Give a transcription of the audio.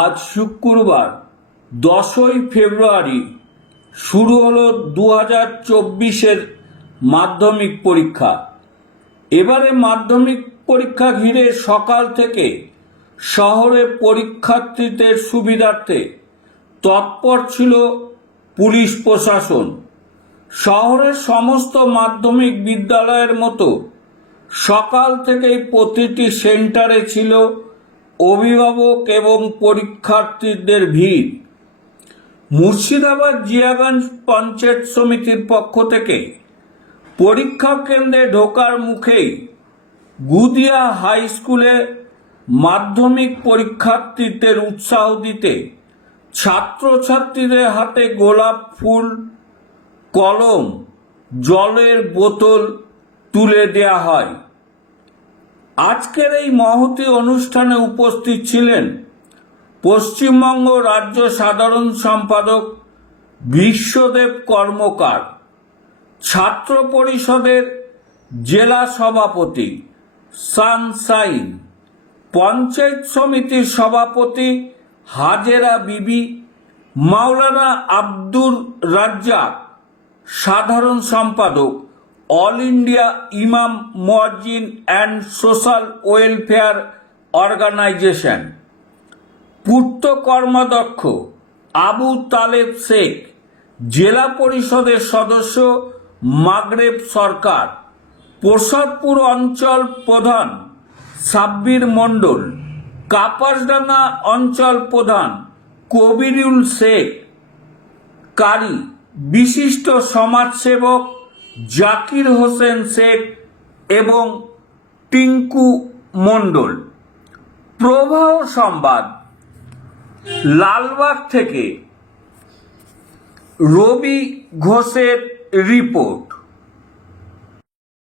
আজ শুক্রবার, দশই ফেব্রুয়ারি, শুরু হলো দু হাজার চব্বিশের মাধ্যমিক পরীক্ষা। এবারে মাধ্যমিক পরীক্ষা ঘিরে সকাল থেকে শহরে পরীক্ষার্থীদের সুবিধার্থে তৎপর ছিল পুলিশ প্রশাসন। শহরের সমস্ত মাধ্যমিক বিদ্যালয়ের মতো সকাল থেকেই প্রতিটি সেন্টারে ছিল অভিভাবক এবং পরীক্ষার্থীদের ভিড়। মুর্শিদাবাদ জিয়াগঞ্জ পঞ্চায়েত সমিতির পক্ষ থেকে পরীক্ষা কেন্দ্রে ঢোকার মুখেই গুদিয়া হাই স্কুলে মাধ্যমিক পরীক্ষার্থীদের উৎসাহ দিতে ছাত্রছাত্রীদের হাতে গোলাপ ফুল, কলম, জলের বোতল তুলে দেয়া হয়। আজকের এই মহতি অনুষ্ঠানে উপস্থিত ছিলেন পশ্চিমবঙ্গ রাজ্য সাধারণ সম্পাদক বিশ্বদেব কর্মকার, ছাত্র পরিষদের জেলা সভাপতি সানসাইন, পঞ্চায়েত সমিতির সভাপতি হাজেরা বিবি, মাওলানা আব্দুর রাজ্জাক, সাধারণ সম্পাদক all India Imam Muazzin and social welfare organisation. পূর্ত কর্মাধ্যক্ষ আবু তালেব শেখ, জেলা পরিষদের সদস্য মাগরেব সরকার, প্রসাদপুর অঞ্চল প্রধান সাব্বির মণ্ডল, কাপাসডাঙ্গা অঞ্চল প্রধান কবিরুল শেখ। কারি, বিশিষ্ট সমাজসেবক জাকির হোসেন শেখ এবং টিঙ্কু মণ্ডল। প্রবাহ সংবাদ। লালবাগ থেকে রবি ঘোষের রিপোর্ট।